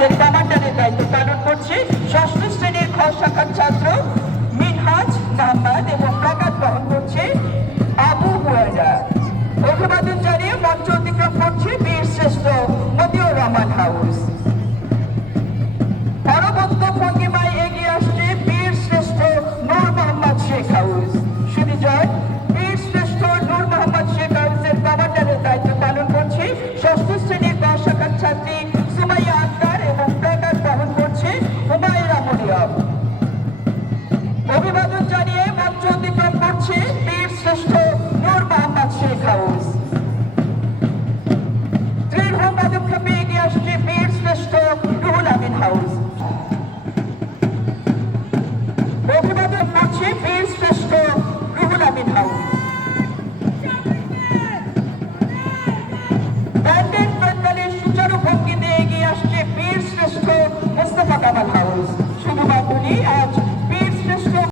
কলেজের কমান্ডারের দায়িত্ব পালন করছে ষষ্ঠ শ্রেণির খ শাখার ছাত্র মিনহাজ মোহাম্মদ এবং প্রাকাত বহন করছে আবু হুয়ারা অভিবাদন জানিয়ে মঞ্চ অতিক্রম করছে বীর শ্রেষ্ঠ মতিউর রহমান হাউস। অভিবাদন জানিয়ে